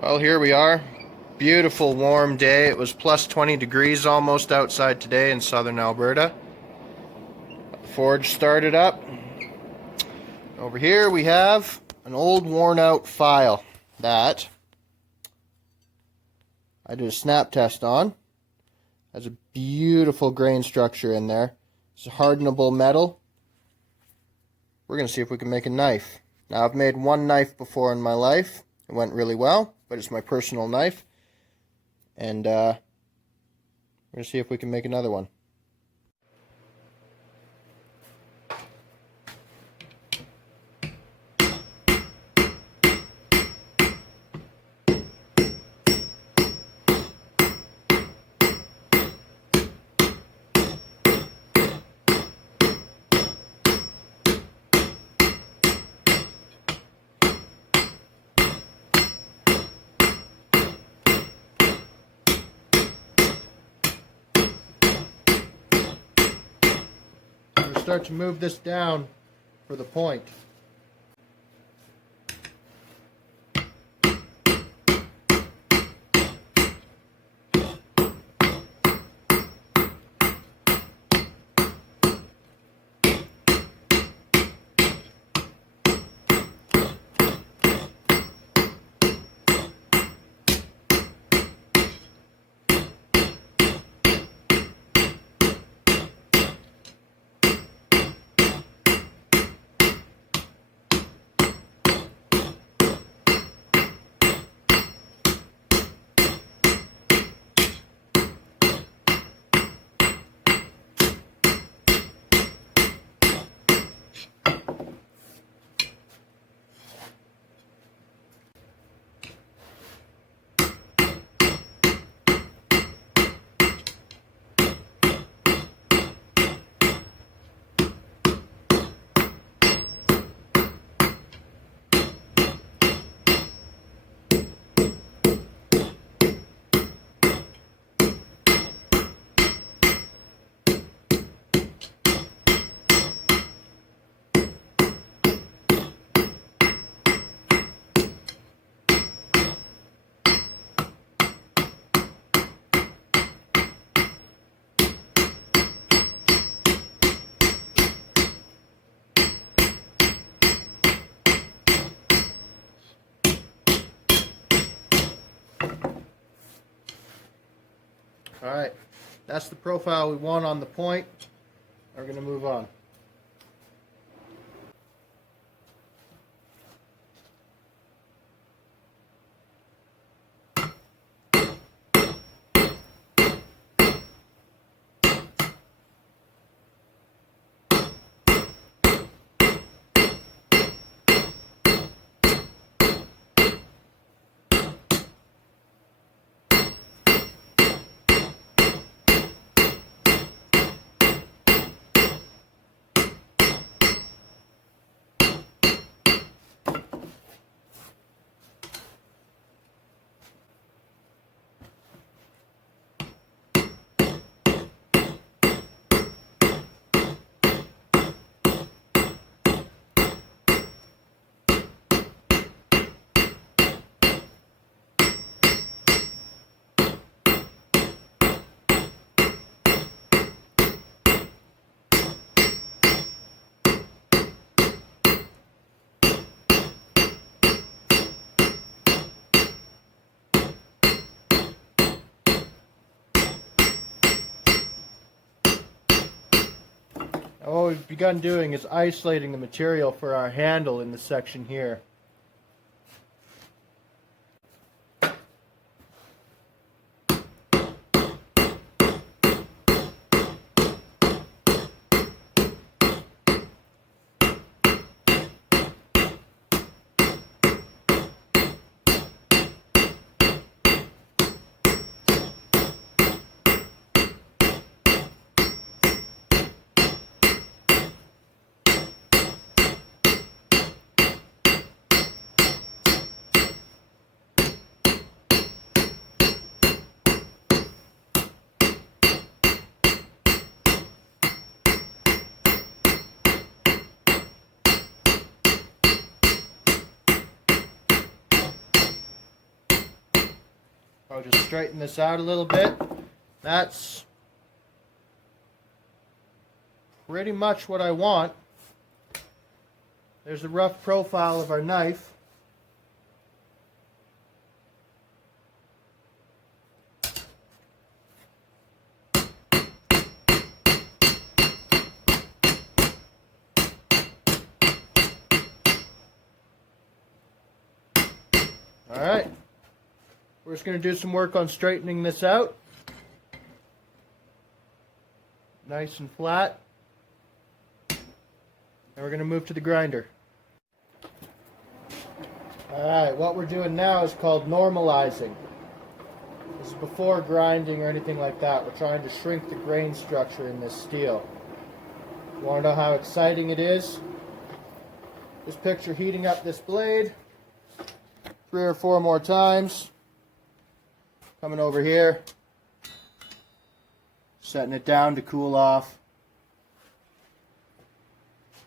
Well, here we are. Beautiful warm day. It was plus 20 degrees almost outside today in southern Alberta. The forge started up. Over here we have an old worn out file that I did a snap test on. Has a beautiful grain structure in there. It's a hardenable metal. We're going to see if we can make a knife. Now, I've made one knife before in my life. It went really well, but it's my personal knife. And we're going to see if we can make another one. We'll start to move this down for the point. Alright, that's the profile we want on the point. We're going to move on. Now what we've begun doing is isolating the material for our handle in this section here. I'll just straighten this out a little bit. That's pretty much what I want. There's a rough profile of our knife. Alright, we're just going to do some work on straightening this out. Nice and flat. And we're going to move to the grinder. Alright, what we're doing now is called normalizing. This is before grinding or anything like that. We're trying to shrink the grain structure in this steel. You want to know how exciting it is? Just picture heating up this blade 3 or 4 more times. Coming over here. Setting it down to cool off.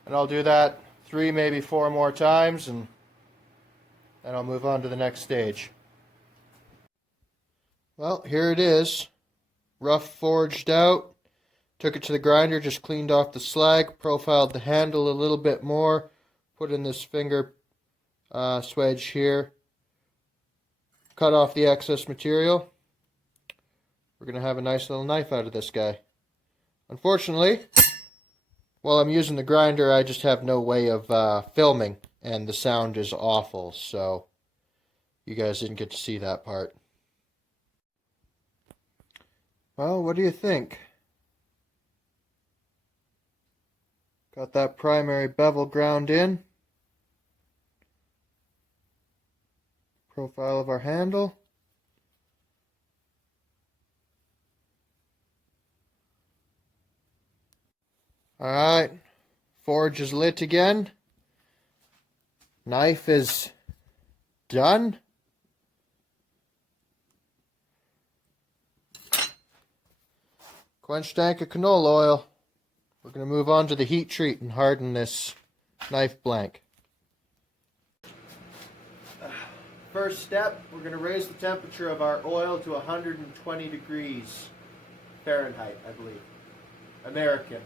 And I'll do that 3, maybe 4 more times, and then I'll move on to the next stage. Well, here it is. Rough forged out. Took it to the grinder, just cleaned off the slag, profiled the handle a little bit more, put in this finger swedge here, cut off the excess material. We're going to have a nice little knife out of this guy. Unfortunately, while I'm using the grinder, I just have no way of filming, and the sound is awful, so you guys didn't get to see that part. Well, what do you think? Got that primary bevel ground in. Profile of our handle. Alright, forge is lit again. Knife is done. Quench tank of canola oil. We're going to move on to the heat treat and harden this knife blank. First step, we're going to raise the temperature of our oil to 120 degrees Fahrenheit, I believe. American.